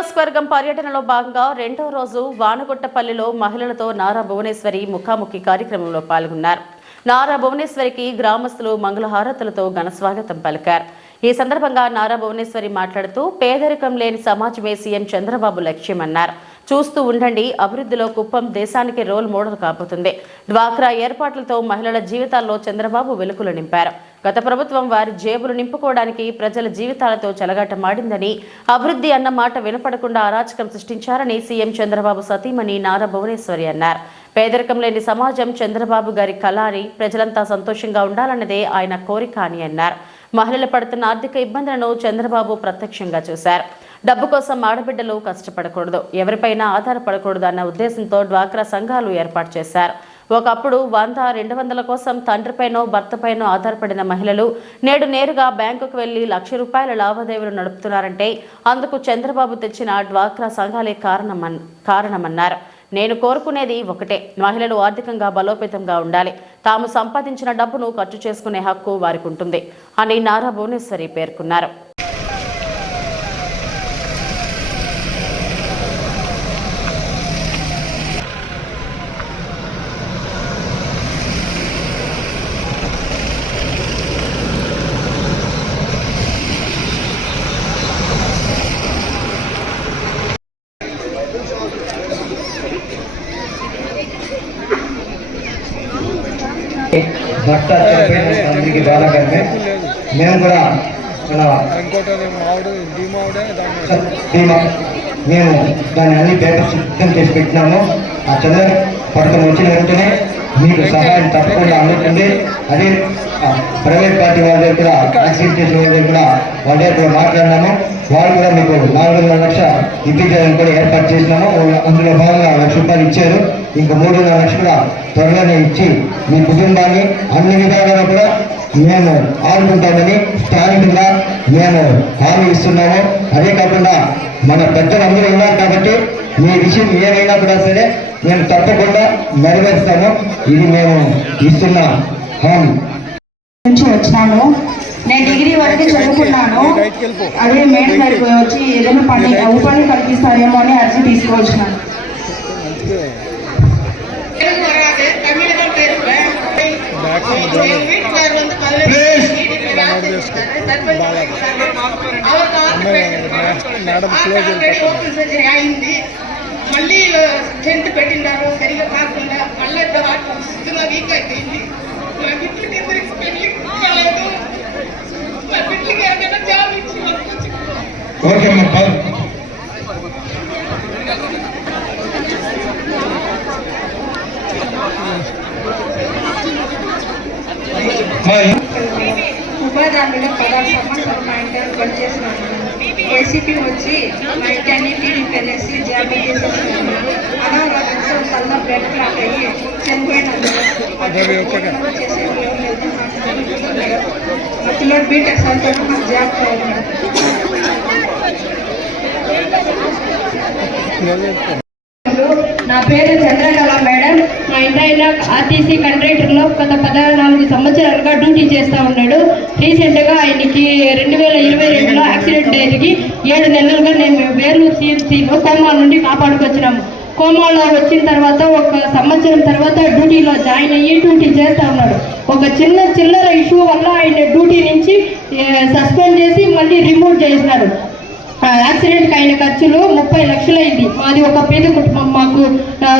నియోజకవర్గం పర్యటనలో భాగంగా రెండో రోజు వానగుట్టపల్లిలో మహిళలతో నారా భువనేశ్వరి ముఖాముఖి కార్యక్రమంలో పాల్గొన్నారు. నారా భువనేశ్వరికి గ్రామస్తులు మంగళహారతులతో ఘనస్వాగతం పలికారు. ఈ సందర్భంగా నారా భువనేశ్వరి మాట్లాడుతూ పేదరికం లేని సమాజమే సీఎం చంద్రబాబు లక్ష్యమన్నారు. చూస్తూ ఉండండి, అభివృద్ధిలో కుప్పం దేశానికి రోల్ మోడల్ కాబోతుంది. డ్వాక్రా ఏర్పాట్లతో మహిళల జీవితాల్లో చంద్రబాబు వెలుగులు నింపారు. గత ప్రభుత్వం వారి జేబులు నింపుకోవడానికి ప్రజల జీవితాలతో చెలగాటమాడిందని, అభివృద్ధి అన్న మాట వినపడకుండా అరాచకం సృష్టించారని సీఎం చంద్రబాబు సతీమణి నారా భువనేశ్వరి అన్నారు. పేదరికం లేని సమాజం చంద్రబాబు గారి కళ అని, ప్రజలంతా సంతోషంగా ఉండాలన్నదే ఆయన కోరిక అని అన్నారు. మహిళలు పడుతున్న ఆర్థిక ఇబ్బందులను చంద్రబాబు ప్రత్యక్షంగా చూశారు. డబ్బు కోసం ఆడబిడ్డలు కష్టపడకూడదు, ఎవరిపైనా ఆధారపడకూడదు అన్న ఉద్దేశంతో డ్వాక్రా సంఘాలు ఏర్పాటు చేశారు. ఒకప్పుడు 100-200 కోసం తండ్రిపైనో భర్తపైనో ఆధారపడిన మహిళలు నేడు నేరుగా బ్యాంకుకు వెళ్లి ₹1,00,000 లావాదేవీలు నడుపుతున్నారంటే అందుకు చంద్రబాబు తెచ్చిన డ్వాక్రా సంఘాలే కారణమన్నారు. నేను కోరుకునేది ఒకటే, మహిళలు ఆర్థికంగా బలోపేతంగా ఉండాలి. తాము సంపాదించిన డబ్బును ఖర్చు చేసుకునే హక్కు వారికి ఉంటుంది అని నారా భువనేశ్వరి పేర్కొన్నారు. భర్త చనిపోయిన బాధకరమే. మేము కూడా మేము దాన్ని అన్ని పేపర్స్ సిద్ధం చేసి పెట్టినాము. ఆ చంద్ర పథకం వచ్చిన వెంటనే మీకు సహాయం తప్పకుండా అందుతుంది. అదే ప్రైవేట్ పార్టీ వాళ్ళ దగ్గర కూడా యాక్సిడెంట్ చేసిన వాళ్ళ దగ్గర కూడా వాళ్ళ దగ్గర మాట్లాడినాము. వాళ్ళు కూడా మీకు 4.5 లక్షలు ఇప్పించడానికి కూడా ఏర్పాటు చేసినాము. అందులో భాగంగా ₹1,00,000 ఇచ్చారు. ఇంకా 3.5 లక్షలు కూడా త్వరలోనే ఇచ్చి మీ కుటుంబాన్ని అన్ని విధాలుగా కూడా మేము ఆడుకుంటామని స్థానికంగా మేము హామీ ఇస్తున్నాము. అదే కాకుండా మన పెద్దలందరూ ఉన్నారు కాబట్టి మీ విషయం ఏమైనా కూడా సరే మేము తప్పకుండా నెరవేరుస్తాము. ఇది మేము ఇస్తున్న హామీ. నుంచి వచ్చాను. నేను డిగ్రీ వరకు చదువుకున్నాను. అదే మేడం గారికి వచ్చి ఏదైనా ఉపాధి కల్పిస్తారేమో అని అర్జీ తీసుకువచ్చినాను. మళ్ళీ టెంట్ పెట్టినారు సరిగా కాకుండా మళ్ళీ వీక్ అయిపోయింది. నా బిడ్డలకి ఎవరికి పెళ్లి కాలేదు. నా బిడ్డలకి ఏమైనా జాబ్ ఇచ్చి ఉపాధి హామీలో 16 సంవత్సరాలు మా ఇంటర్ పనిచేసినాను. ఏసీపీ వచ్చి మా ఇంటి అన్నింటినీ కలిసి జాబ్ చేసేసినాను. అనారోగ్యంతో కళ్ళ బ్లడ్ క్లాట్ అయ్యి చనిపోయినాను. చేసేది ఏం లేదు. మా పిల్లలు బీటెక్ చదువుతాను, నాకు జాబ్ కావాలి. నా పేరు చంద్రకళ మేడం. మా ఇంటి ఆయన ఆర్టీసీ కండక్టర్లో గత 14 సంవత్సరాలుగా డ్యూటీ చేస్తూ ఉన్నాడు. రీసెంట్గా ఆయనకి 2022లో యాక్సిడెంట్ జరిగి 7 నెలలుగా నేను వేలూరు CMCలో కోమా నుండి కాపాడుకొచ్చినాము. కోమాలో వచ్చిన తర్వాత 1 సంవత్సరం తర్వాత డ్యూటీలో జాయిన్ అయ్యి డ్యూటీ చేస్తూ ఉన్నాడు. ఒక చిల్లర ఇష్యూ వల్ల ఆయన డ్యూటీ నుంచి సస్పెండ్ చేసి మళ్ళీ రిమూవ్ చేసినారు. యాక్సిడెంట్కి అయిన ఖర్చులు 30 లక్షలు అయింది. మాది ఒక పేద కుటుంబం. మాకు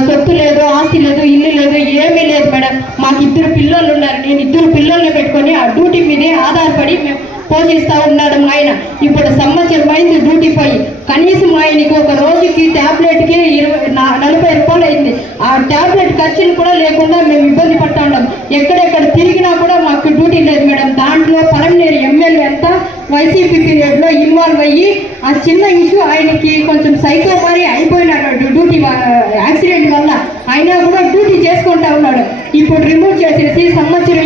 సొత్తు లేదు, ఆస్తి లేదు, ఇల్లు లేదు, ఏమీ లేదు మేడం. మాకు 2 పిల్లలు ఉన్నారు. నేను 2 పిల్లల్ని పెట్టుకొని ఆ డ్యూటీ మీదే ఆధారపడి మేము పోషిస్తూ ఉన్నాడు. ఆయన ఇప్పుడు సంవత్సరం అయింది డ్యూటీ పోయి. కనీసం ఆయనకి ఒక రోజుకి ట్యాబ్లెట్కి 40 రూపాయలు అయింది. ఆ ట్యాబ్లెట్ ఖర్చులు కూడా లేకుండా మేము ఇబ్బంది పడతా ఉన్నాం. ఎక్కడెక్కడ తిరిగినా కూడా మాకు డ్యూటీ లేదు మేడం. దాంట్లో పరంనేరు ఎమ్మెల్యే అంతా వైసీపీ పీరియడ్లో ఇన్వాల్వ్ అయ్యి ఆ చిన్న ఇష్యూ ఆయనకి కొంచెం సైకో మరి అయిపోయినాడు డ్యూటీ యాక్సిడెంట్ వల్ల. అయినా కూడా డ్యూటీ చేసుకుంటా ఉన్నాడు. ఇప్పుడు రిమూవ్ చేసేసి సంవత్సరం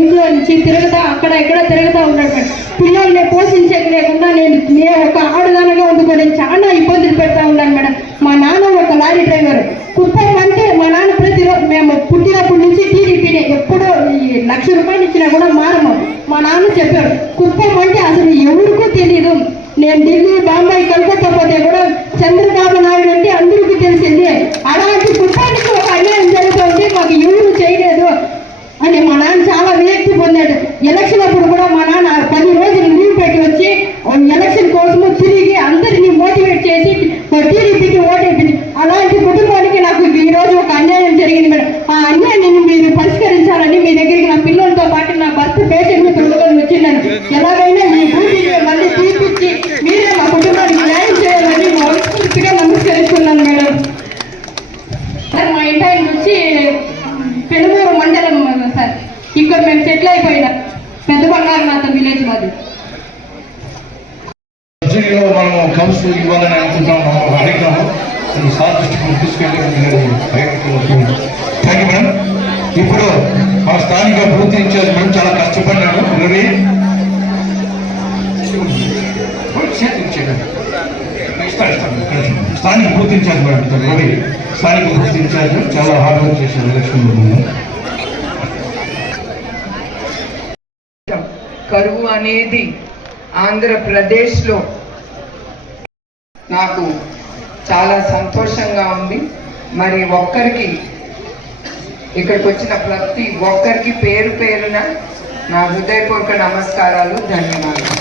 ఇంట్లో నుంచి తిరుగుతా అక్కడ ఎక్కడ తిరుగుతూ ఉన్నాడు మేడం. పిల్లల్ని పోషించేది లేకుండా నేను ఒక ఆడుదానగా వండుకొని చాలా ఇబ్బందులు పెడతా ఉన్నాను మేడం. మా నాన్న ఒక లారీ డ్రైవర్. కుప్పం అంటే మా నాన్న ప్రతిరోజు మేము పుట్టినప్పటి నుంచి టీడీపీని ఎప్పుడో ₹1,00,000 ఇచ్చినా కూడా మారము. మా నాన్న చెప్పాడు, కుప్పం అంటే అసలు ఎవరికూ తెలీదు. నేను ఢిల్లీ, బాంబే, కలకత్తా పోతే కూడా చంద్రబాబు నాయుడు అంటే అందరికీ తెలిసింది. అలాంటి కుటుంబానికి ఒక అన్యాయం జరుగుతుంది, మాకు ఎవరు చేయలేదు అని మా నాన్న చాలా విరక్తి పొందాడు. ఎలక్షన్ అప్పుడు కూడా మా నాన్న 10 రోజులు లీవ్ పెట్టి వచ్చి ఎలక్షన్ కోసము తిరిగి అందరినీ మోటివేట్ చేసి టీడీపీకి ఓటేపించి, అలాంటి కుటుంబానికి నాకు ఈ రోజు ఒక అన్యాయం జరిగింది మేడం. ఆ అన్యాయాన్ని మీరు పరిష్కరించాలని మీ దగ్గరికి నా పిల్లలతో పాటు నా భర్త పేషెంట్ తొడుకొని వచ్చిన్నాను. ఎలాగైనా మీ డ్యూటీని మళ్ళీ తీపిచ్చి మీరే మా కుటుంబానికి న్యాయం చేయాలని మనస్ఫూర్తిగా నమస్కరిస్తున్నాను మేడం. మా ఇంటి ఆయన వచ్చి పెనుమూరు మండలం సార్. ఇక్కడ మేము సెటిల్ అయిపోయినా పెద్ద బంగారునాథం విలేజ్ మాది. మనము కౌన్సిల్ ఇవ్వాలని అనుకుంటాము, అడిగినాము. సార్ దృష్టికి తీసుకెళ్ళి థ్యాంక్ యూ మేడం. ఇప్పుడు మా స్థానిక పూర్తి ఇన్ఛార్జ్ మేడం చాలా కష్టపడినాడు. రవి స్థానిక పూర్తి ఇన్ఛార్జ్ మేడం రవి, స్థానిక పూర్తి ఇన్ఛార్జ్ చాలా హార్డ్ వర్క్ చేశారు ఎలక్షన్. కరువు అనేది ఆంధ్రప్రదేశ్లో నాకు చాలా సంతోషంగా ఉంది. మరి ఒక్కరికి ఇక్కడికి వచ్చిన ప్రతి ఒక్కరికి పేరు పేరున నా హృదయపూర్వక నమస్కారాలు, ధన్యవాదాలు.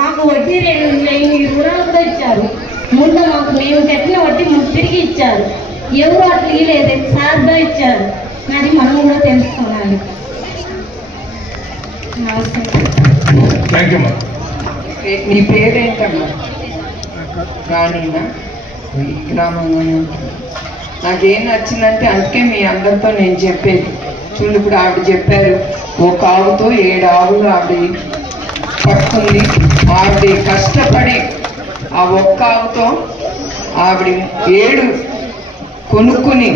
మాకు వడ్డీ లేని రుణాలతో ఇచ్చారు. ముందు మాకు మేము కట్టిన వడ్డీ మాకు తిరిగి ఇచ్చారు. ఎవరు అట్లా ఇవ్వలేదు, సార్గా ఇచ్చారు. అది మనం కూడా తెలుసుకోవాలి. నీ పేరేంటమ్మా? రాణినా? గ్రామంలోనే ఉంటుంది. నాకేం నచ్చిందంటే అందుకే మీ అందరితో నేను చెప్పేది. చూడు, ఇప్పుడు ఆవిడ చెప్పారు, ఒక ఆవుతో 7 ఆవులు ఆవిడ పట్టుకుంది. ఆవిడ కష్టపడి ఆ ఒక్క ఆవుతో ఆవిడ 7 కొనుక్కుని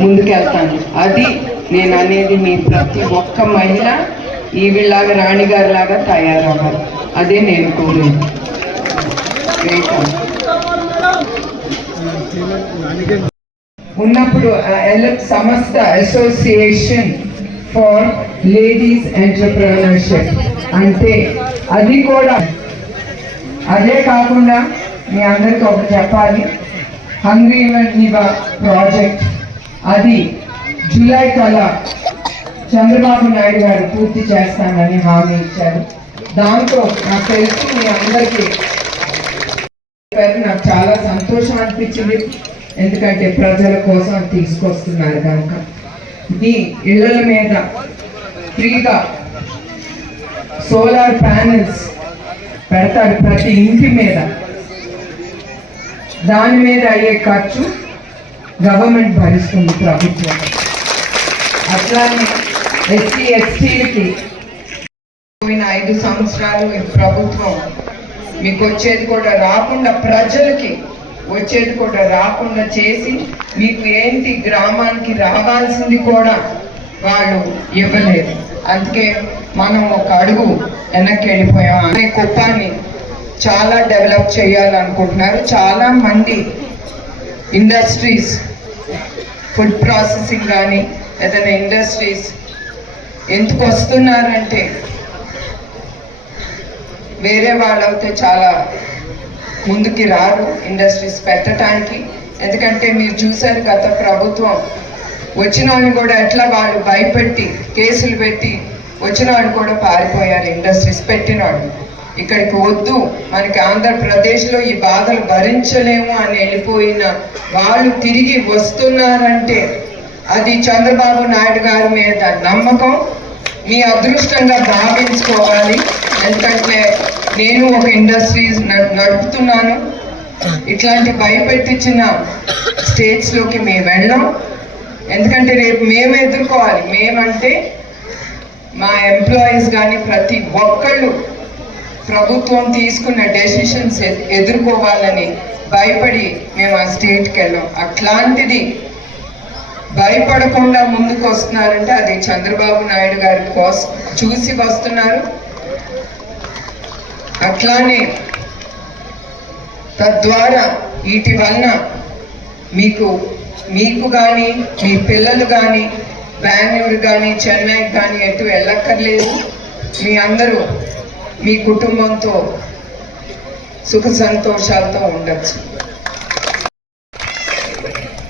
ముందుకెళ్తాను. అది నేను అనేది, మీ ప్రతి ఒక్క మహిళ ఈవిలాగా రాణిగారి లాగా తయారవ్వాలి. అదే నేను కోరేది. ఉన్నప్పుడు సంస్థ అసోసియేషన్ ఫర్ లేడీస్ ఎంటర్ప్రెన్యూర్షిప్ అంటే అది కూడా, అదే కాకుండా మీ అందరికీ ఒకటి చెప్పాలి. హంగ్రీ నివా ప్రాజెక్ట్ అది జూలై కల్లా చంద్రబాబు నాయుడు గారు పూర్తి చేస్తానని హామీ ఇచ్చారు. దాంతో నాకు తెలిసి మీ అందరికీ నాకు చాలా సంతోషం అనిపించింది. ఎందుకంటే ప్రజల కోసం తీసుకొస్తున్నారు కనుక. మీ ఇళ్ళ మీద ఫ్రీగా సోలార్ ప్యానెల్స్ పెడతారు ప్రతి ఇంటి మీద. దాని మీద అయ్యే ఖర్చు గవర్నమెంట్ భరిస్తుంది, ప్రభుత్వం. అట్లానే ఎస్సీ ఎస్టీలకి పోయిన 5 సంవత్సరాలు ప్రభుత్వం మీకు వచ్చేది కూడా రాకుండా, ప్రజలకి వచ్చేది కూడా రాకుండా చేసి, మీకు ఏంటి గ్రామానికి రావాల్సింది కూడా వాళ్ళు ఇవ్వలేదు. అందుకే మనం ఒక అడుగు వెనక్కి వెళ్ళిపోయాం. అనే కుప్పాన్ని చాలా డెవలప్ చేయాలనుకుంటున్నారు. చాలా మంది ఇండస్ట్రీస్, ఫుడ్ ప్రాసెసింగ్ కానీ ఏదైనా ఇండస్ట్రీస్ ఎందుకు వస్తున్నారంటే, వేరే వాళ్ళైతే చాలా ముందుకి రారు ఇండస్ట్రీస్ పెట్టడానికి. ఎందుకంటే మీరు చూసారు గత ప్రభుత్వం వచ్చిన వాళ్ళు కూడా ఎట్లా వాళ్ళు భయపెట్టి కేసులు పెట్టి వచ్చిన వాళ్ళు కూడా పారిపోయారు. ఇండస్ట్రీస్ పెట్టిన వాళ్ళు ఇక్కడికి వద్దు, మనకి ఆంధ్రప్రదేశ్లో ఈ బాధలు భరించలేము అని వెళ్ళిపోయిన వాళ్ళు తిరిగి వస్తున్నారంటే అది చంద్రబాబు నాయుడు గారి మీద నమ్మకం, మీ అదృష్టంగా భావించుకోవాలి. ఎందుకంటే నేను ఒక ఇండస్ట్రీస్ నడుపుతున్నాను. ఇట్లాంటి భయపెట్టించిన స్టేట్స్లోకి మేము వెళ్ళాం. ఎందుకంటే రేపు మేము ఎదుర్కోవాలి. మేమంటే మా ఎంప్లాయీస్ కానీ ప్రతి ఒక్కళ్ళు ప్రభుత్వం తీసుకున్న డెసిషన్స్ ఎదుర్కోవాలని భయపడి మేము ఆ స్టేట్కి వెళ్ళాం. అట్లాంటిది భయపడకుండా ముందుకు వస్తున్నారంటే అది చంద్రబాబు నాయుడు గారి కోసం చూసి వస్తున్నారు. అట్లానే తద్వారా వీటి వలన మీకు కానీ మీ పిల్లలు కానీ బెంగళూరు కానీ చెన్నై కానీ ఎటు వెళ్ళక్కర్లేదు. మీ అందరూ మీ కుటుంబంతో సుఖ సంతోషాలతో ఉండొచ్చు.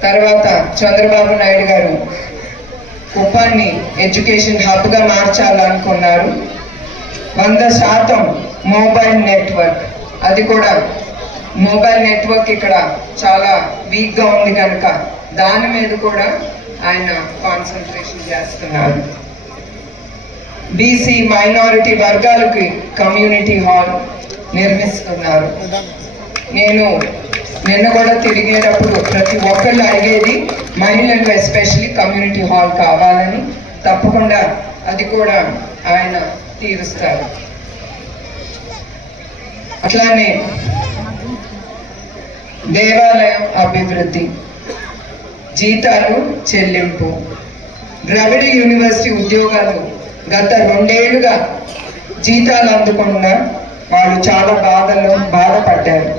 తర్వాత చంద్రబాబు నాయుడు గారు కుప్పాన్ని ఎడ్యుకేషన్ హబ్గా మార్చాలనుకున్నారు. 100% మొబైల్ నెట్వర్క్, అది కూడా మొబైల్ నెట్వర్క్ ఇక్కడ చాలా వీక్గా ఉంది కనుక దాని మీద కూడా ఆయన కాన్సన్ట్రేషన్ చేస్తున్నారు. బీసీ మైనారిటీ వర్గాలకి కమ్యూనిటీ హాల్ నిర్మిస్తున్నారు. నేను నిన్న కూడా తిరిగేటప్పుడు ప్రతి ఒక్కళ్ళు అడిగేది మహిళలకు ఎస్పెషల్లీ కమ్యూనిటీ హాల్ కావాలని. తప్పకుండా అది కూడా ఆయన తీరుస్తారు. అట్లానే దేవాలయం అభివృద్ధి, జీతాలు చెల్లింపు, ద్రవిడ యూనివర్సిటీ ఉద్యోగాలు గత 2 ఏళ్లుగా జీతాలు అందకుండా వాళ్ళు చాలా బాధపడ్డారు.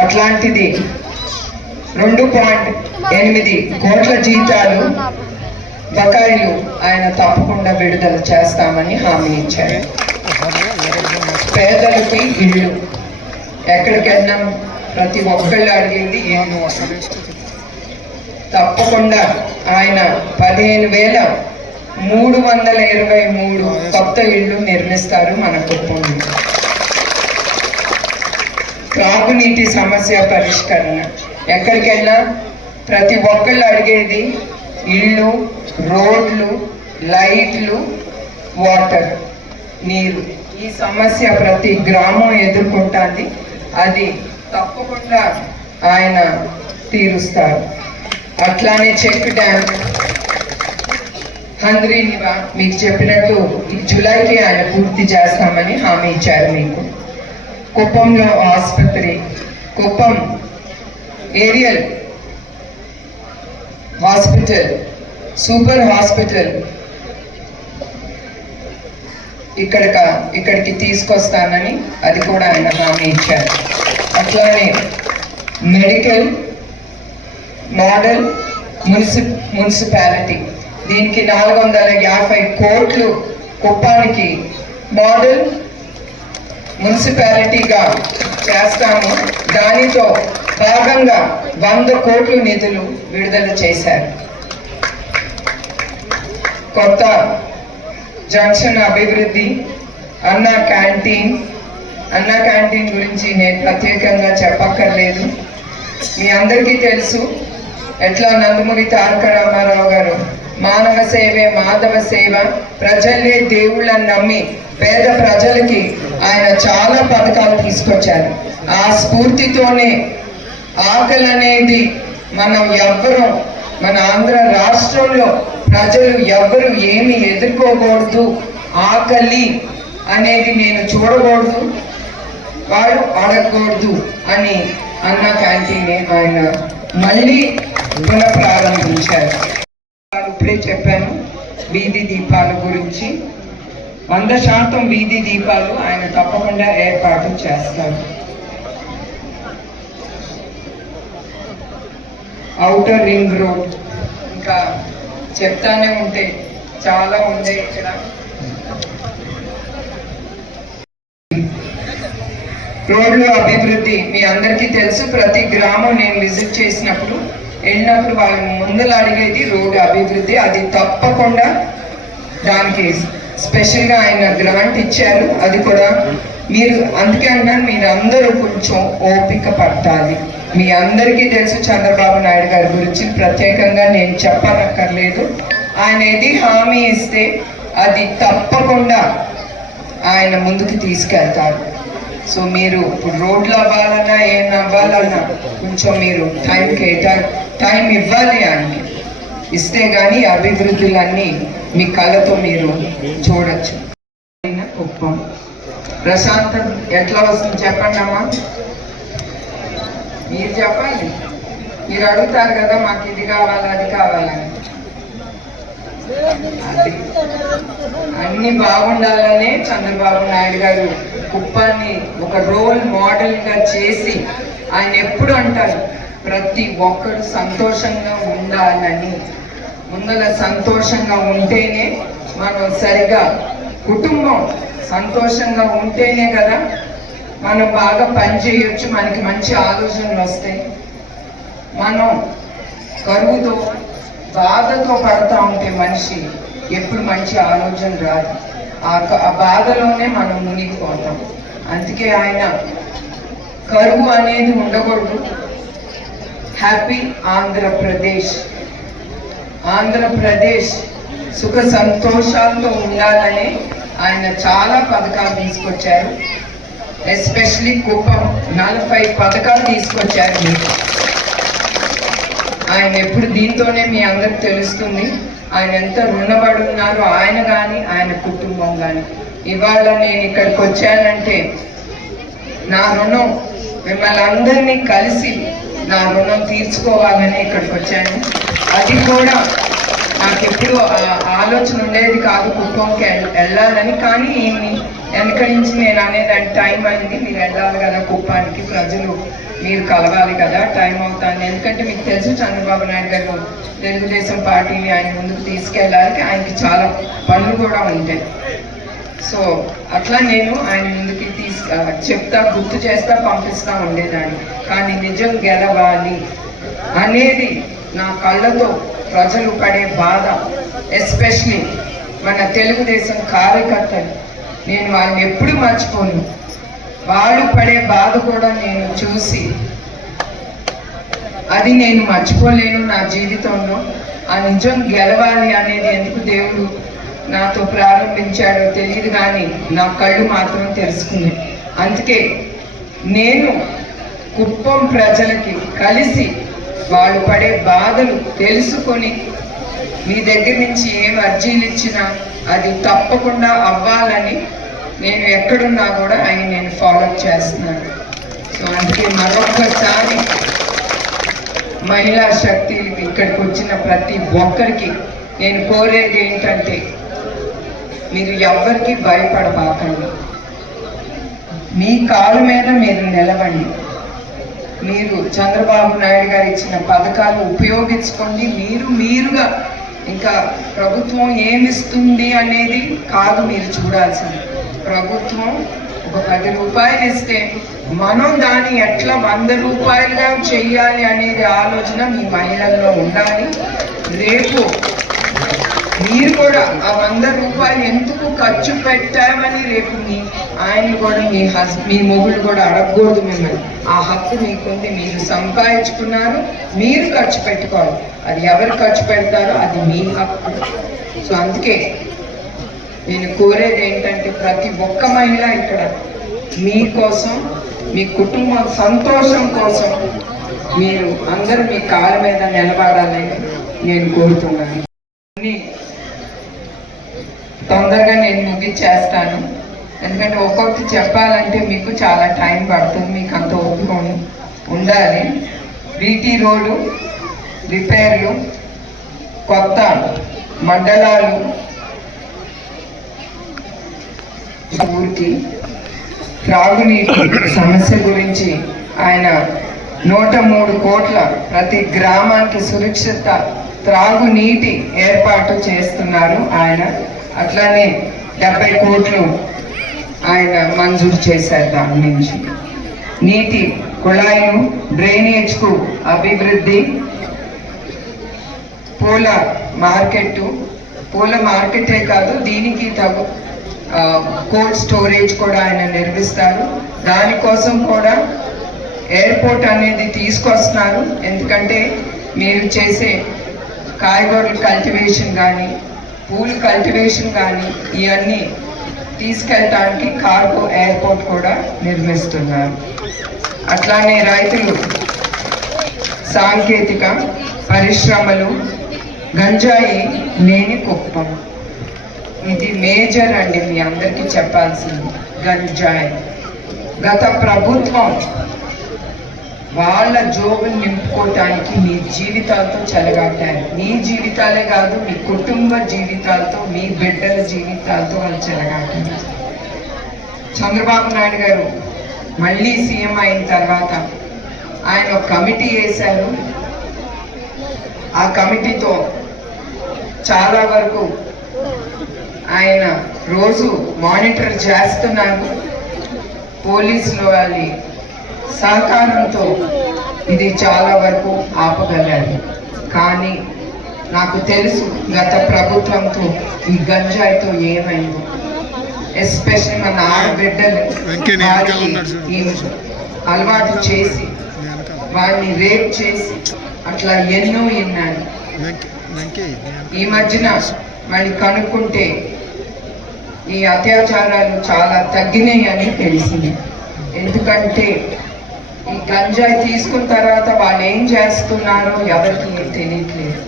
అట్లాంటిది 2.8 కోట్ల జీతాలు బకాయిలు ఆయన తప్పకుండా విడుదల చేస్తామని హామీ ఇచ్చారు. పేదలకి ఇళ్ళు, ఎక్కడికెళ్ళినా ప్రతి ఒక్కళ్ళు అడిగేది ఏమో తప్పకుండా ఆయన 15,323 కొత్త ఇళ్ళు నిర్మిస్తారు మన కుప్పంలో. త్రాగునీటి సమస్య పరిష్కరణ, ఎక్కడికెళ్ళినా ప్రతి ఒక్కళ్ళు అడిగేది ఇళ్ళు, రోడ్లు, లైట్లు, వాటర్, నీరు. ఈ సమస్య ప్రతి గ్రామం ఎదుర్కొంటుంది. అది తప్పకుండా ఆయన తీరుస్తారు. అట్లానే చెక్ డ్యామ్, హంద్రీనివా మీకు చెప్పినట్టు ఈ జూలైకి ఆయన పూర్తి చేస్తామని హామీ ఇచ్చారు మీకు. కుప్పంలో ఆసుపత్రి, Kuppam area hospital, super hospital ఇక్కడికి తీసుకొస్తానని అది కూడా ఆయన హామీ ఇచ్చారు. అట్లానే మెడికల్ మోడల్ మున్సిపాలిటీ, దీనికి 450 కోట్లు కుప్పానికి మోడల్ మున్సిపాలిటీగా చేస్తాము. దానితో భాగంగా 100 కోట్లు నిధులు విడుదల చేశారు. కొత్త జంక్షన్ అభివృద్ధి, అన్నా క్యాంటీన్ గురించి నేను ప్రత్యేకంగా చెప్పక్కర్లేదు. మీ అందరికీ తెలుసు ఎట్లా నందమూరి తారక రామారావు గారు మానవ సేవే మాధవ సేవ, ప్రజలే దేవుళ్ళని నమ్మి పేద ప్రజలకి ఆయన చాలా పథకాలు తీసుకొచ్చారు. ఆ స్ఫూర్తితోనే ఆకలి అనేది మన ఆంధ్ర రాష్ట్రంలో ప్రజలు ఎవ్వరు ఏమి ఎదుర్కోకూడదు, ఆకలి అనేది నేను చూడకూడదు, వాడు అడగకూడదు అని అన్న క్యాంటీన్ ఆయన మళ్ళీ పునఃప్రారంభించారు. ఇప్పుడే చెప్పాను వీధి దీపాల గురించి. 100% వీధి దీపాలు ఆయన తప్పకుండా ఏర్పాటు చేస్తారు. ఔటర్ రింగ్ రోడ్ ఇంకా చెప్తానే ఉంటే చాలా ఉంది. ఇక్కడ రోడ్లు అభివృద్ధి మీ అందరికీ తెలుసు. ప్రతి గ్రామం నేను విజిట్ చేసినప్పుడు వెళ్ళినప్పుడు వాళ్ళు ముందలు అడిగేది రోడ్డు అభివృద్ధి. అది తప్పకుండా దానికి స్పెషల్గా ఆయన గ్రాంట్ ఇచ్చారు. అది కూడా మీరు అందుకే అన్నాను, మీరు అందరూ కొంచెం ఓపిక పట్టాలి. మీ అందరికీ తెలుసు చంద్రబాబు నాయుడు గారి గురించి ప్రత్యేకంగా నేను చెప్పనక్కర్లేదు. ఆయన ఏది హామీ ఇస్తే అది తప్పకుండా ఆయన ముందుకు తీసుకెళ్తారు. సో మీరు ఇప్పుడు రోడ్లు అవ్వాలన్నా ఏం అవ్వాలన్నా కొంచెం మీరు టైం ఇవ్వాలి. ఆయనకి ఇస్తే కానీ అభివృద్ధులన్నీ మీ కళ్ళతో మీరు చూడొచ్చు. కుప్పం ప్రశాంతం ఎట్లా వస్తుంది చెప్పండి అమ్మా, మీరు చెప్పాలి. మీరు అడుగుతారు కదా మాకు ఇది కావాలి అది కావాలని. అది అన్ని బాగుండాలనే చంద్రబాబు నాయుడు గారు కుప్పాన్ని ఒక రోల్ మోడల్గా చేసి ఆయన ఎప్పుడు అంటారు ప్రతి ఒక్కరు సంతోషంగా ఉండాలని. ముందర సంతోషంగా ఉంటేనే మనం సరిగా కుటుంబం సంతోషంగా ఉంటేనే కదా మనం బాగా పని చేయొచ్చు, మనకి మంచి ఆలోచనలు వస్తాయి. మనం కరువుతో బాధతో పడతా ఉంటే మనిషి ఎప్పుడు మంచి ఆలోచన రాదు. ఆ బాధలోనే మనం మునిగిపోతాం. అందుకే ఆయన కరువు అనేది ఉండకూడదు, హ్యాపీ ఆంధ్రప్రదేశ్, ఆంధ్రప్రదేశ్ సుఖ సంతోషాలతో ఉండాలని ఆయన చాలా పథకాలు తీసుకొచ్చారు. ఎస్పెషలీ కుప్పం 40 పథకాలు తీసుకొచ్చారు. మీకు ఆయన ఎప్పుడు దీంతోనే మీ అందరికి తెలుస్తుంది ఆయన ఎంత రుణపడి ఉన్నారో, ఆయన కానీ ఆయన కుటుంబం కానీ. ఇవాళ నేను ఇక్కడికి వచ్చానంటే నా రుణం మిమ్మల్ని అందరినీ కలిసి నా రుణం తీర్చుకోవాలని ఇక్కడికి వచ్చాను. అది కూడా నాకు ఎప్పుడు ఆలోచన ఉండేది కాదు కుప్పంకి వెళ్ళాలని. కానీ వెనక నుంచి నేను అనేదాన్ని టైం అయింది, మీరు వెళ్ళాలి కదా కుప్పానికి, ప్రజలు మీరు కలవాలి కదా, టైం అవుతుంది. ఎందుకంటే మీకు తెలుసు చంద్రబాబు నాయుడు గారు తెలుగుదేశం పార్టీని ఆయన ముందుకు తీసుకెళ్ళాలి, ఆయనకి చాలా పనులు కూడా ఉంటాయి. సో అట్లా నేను ఆయన ముందుకి చెప్తా, గుర్తు చేస్తా, పంపిస్తా ఉండేదాన్ని. కానీ నిజం గెలవాలి అనేది నా కళ్ళతో ప్రజలు పడే బాధ, ఎస్పెషలీ మన తెలుగుదేశం కార్యకర్తలు, నేను వాళ్ళని ఎప్పుడు మర్చిపోను. వాళ్ళు పడే బాధ కూడా నేను చూసి అది నేను మర్చిపోలేను నా జీవితంలో. ఆ నిజం గెలవాలి అనేది ఎందుకు దేవుడు నాతో ప్రారంభించాడో తెలియదు, కానీ నా కళ్ళు మాత్రం తెలుసుకున్నాయి. అందుకే నేను కుప్పం ప్రజలకి కలిసి వాళ్ళు పడే బాధలు తెలుసుకొని మీ దగ్గర నుంచి ఏం అర్జీలు ఇచ్చినా అది తప్పకుండా అవ్వాలని నేను ఎక్కడున్నా కూడా ఆయన నేను ఫాలో చేస్తున్నాను. సో అందుకే మరొకసారి మహిళా శక్తి ఇక్కడికి వచ్చిన ప్రతి ఒక్కరికి నేను కోరేది ఏంటంటే, మీరు ఎవరికి భయపడబాకండి, మీ కాళ్ళ మీద మీరు నిలవండి. మీరు చంద్రబాబు నాయుడు గారు ఇచ్చిన పథకాలు ఉపయోగించుకోండి. మీరుగా ఇంకా ప్రభుత్వం ఏమిస్తుంది అనేది కాదు మీరు చూడాల్సింది. ప్రభుత్వం ఒక 10 రూపాయలు ఇస్తే మనం దాన్ని ఎట్లా 100 రూపాయలుగా చెయ్యాలి అనేది ఆలోచన మీ మహిళల్లో ఉండాలి. రేపు మీరు కూడా ఆ 100 రూపాయలు ఎందుకు ఖర్చు పెట్టామని రేపు ఆయన కూడా మీ మొగుడు కూడా అడగకూడదు మిమ్మల్ని. ఆ హక్కు మీకుంది, మీరు సంపాదించుకున్నారు, మీరు ఖర్చు పెట్టుకోవాలి. అది ఎవరు ఖర్చు పెడతారో అది మీ హక్కు. సో అందుకే నేను కోరేది ఏంటంటే, ప్రతి ఒక్క మహిళ ఇక్కడ మీకోసం, మీ కుటుంబ సంతోషం కోసం మీరు అందరూ మీ కాళ్ళ మీద నిలబడాలని నేను కోరుతున్నాను. తొందరగా నేను ముగించేస్తాను, ఎందుకంటే ఒక్కొక్కటి చెప్పాలంటే మీకు చాలా టైం పడుతుంది, మీకు అంత ఓపిక ఉండాలి. బీటీ రోడ్డు రిపేర్లు, కొత్త మండలాలు ఊరికి త్రాగునీటి సమస్య గురించి ఆయన 103 కోట్ల ప్రతి గ్రామానికి సురక్షిత త్రాగునీటి ఏర్పాటు చేస్తున్నారు ఆయన. అట్లానే 70 కోట్లు ఆయన మంజూరు చేశారు. దాని నుంచి నీటి కుళాయిలు, డ్రైనేజ్కు అభివృద్ధి, పూల మార్కెటే కాదు దీనికి తగు కోల్డ్ స్టోరేజ్ కూడా ఆయన నిర్మిస్తారు. దానికోసం కూడా ఎయిర్పోర్ట్ అనేది తీసుకొస్తున్నారు. ఎందుకంటే మీరు చేసే కాయగూరల కల్టివేషన్ కానీ, పూలు కల్టివేషన్ కానీ ఇవన్నీ తీసుకెళ్ళటానికి కార్గో ఎయిర్పోర్ట్ కూడా నిర్మిస్తున్నారు. అట్లానే రైతులు, సాంకేతిక పరిశ్రమలు, గంజాయి లేని కుప్పం, ఇది మేజర్ అండి, మీ అందరికీ చెప్పాల్సింది. గంజాయి గత ప్రభుత్వం వాళ్ళ జోబులు నింపుకోవటానికి మీ జీవితాలతో చెలగాటారు. మీ జీవితాలే కాదు, మీ కుటుంబ జీవితాలతో, మీ బిడ్డల జీవితాలతో వాళ్ళు చెలగాటారు. చంద్రబాబు నాయుడు గారు మళ్ళీ సీఎం అయిన తర్వాత ఆయన ఒక కమిటీ వేశారు. ఆ కమిటీతో చాలా వరకు ఆయన రోజు మానిటర్ చేస్తున్నారు. పోలీసులు వాళ్ళ సహకారంతో ఇది చాలా వరకు ఆపగలరు. కానీ నాకు తెలుసు గత ప్రభుత్వంతో ఈ గంజాయితో ఏమైందో, ఎస్పెషల్లీ మన ఆడబిడ్డలు ఈ అలవాటు చేసి వాళ్ళని రేప్ చేసి అట్లా ఎన్నో విన్నాను. ఈ మధ్యన మళ్ళీ కనుక్కుంటే ఈ అత్యాచారాలు చాలా తగ్గినాయి అని తెలిసింది. ఎందుకంటే ఈ గంజాయి తీసుకున్న తర్వాత వాళ్ళు ఏం చేస్తున్నారో ఎవరికి తెలియట్లేదు.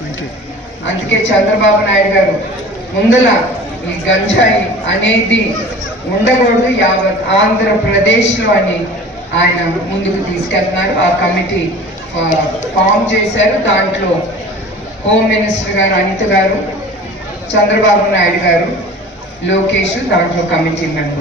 అందుకే చంద్రబాబు నాయుడు గారు ముందల ఈ గంజాయి అనేది ఉండకూడదు యావత్ ఆంధ్రప్రదేశ్లో అని ఆయన ముందుకు తీసుకెళ్తున్నారు. ఆ కమిటీ ఫామ్ చేశారు. దాంట్లో హోమ్ మినిస్టర్ గారు అనిత గారు, చంద్రబాబు నాయుడు గారు, లోకేష్ దాంట్లో కమిటీ మెంబర్.